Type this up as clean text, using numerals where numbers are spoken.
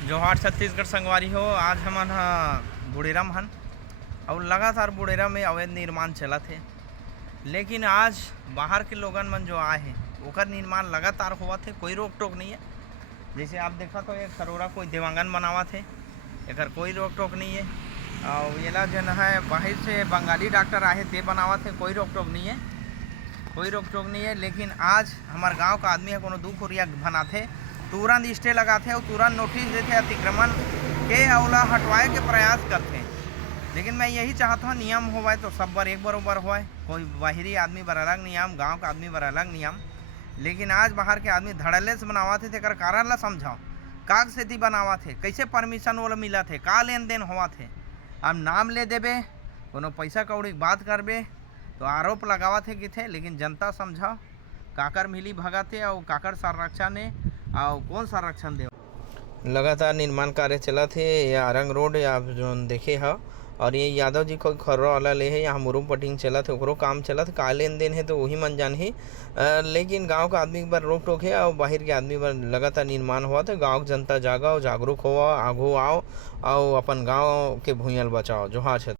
जोहार छत्तीसगढ़ संगवारी हो। आज हमन बुढ़ेरम हन और लगातार बुढ़ेरा में अवैध निर्माण चला थे, लेकिन आज बाहर के लोगन मन जो आए हैं ओकर निर्माण लगातार हुआ थे, कोई रोक टोक नहीं है। जैसे आप देखा तो एक सरोरा कोई देवांगन बनावा थे, एक कोई रोक टोक नहीं है। और येला जन है बाहर से बंगाली डॉक्टर आए ते बनावा थे, कोई रोक टोक नहीं है, कोई रोक टोक नहीं है। लेकिन आज हमारे गांव का आदमी है कोनो दुख उरिया बनाते तुरंत स्टे लगाते और तुरंत नोटिस देते, अतिक्रमण के अवला हटवाए के प्रयास करते। लेकिन मैं यही चाहता हूँ नियम होवाए तो सब बार एक बरोबर होए, कोई बाहरी आदमी बर अलग नियम, गांव का आदमी बर अलग नियम। लेकिन आज बाहर के आदमी धड़ल्ले से बनावा थे, तेकर कारण ला समझाओ, काग सेती बनावा थे, कैसे परमिशन वाला मिला थे, का लेन देन हुआ थे। अब नाम ले देबे, कोनो पैसा कौड़ी बात करबे तो आरोप लगावा थे कि थे। लेकिन जनता समझाओ काकर मिली भगाते और काकर संरक्षण है और कौन संरक्षण दे। लगातार निर्माण कार्य चला थे या आरंग रोड या जो देखे है, और ये यादव जी को खर्रा वाला ले है, यहाँ मुरुम पटिंग चला थे, ओकरो काम चला था, का लेन देन है तो वही मन जान ही। लेकिन गांव का आदमी पर रोक टोक है और बाहर के आदमी पर लगातार निर्माण हुआ था। गांव की जनता जागा और जागरूक हुआ, आगू आओ और अपन गांव के भूयल बचाओ। जोहार।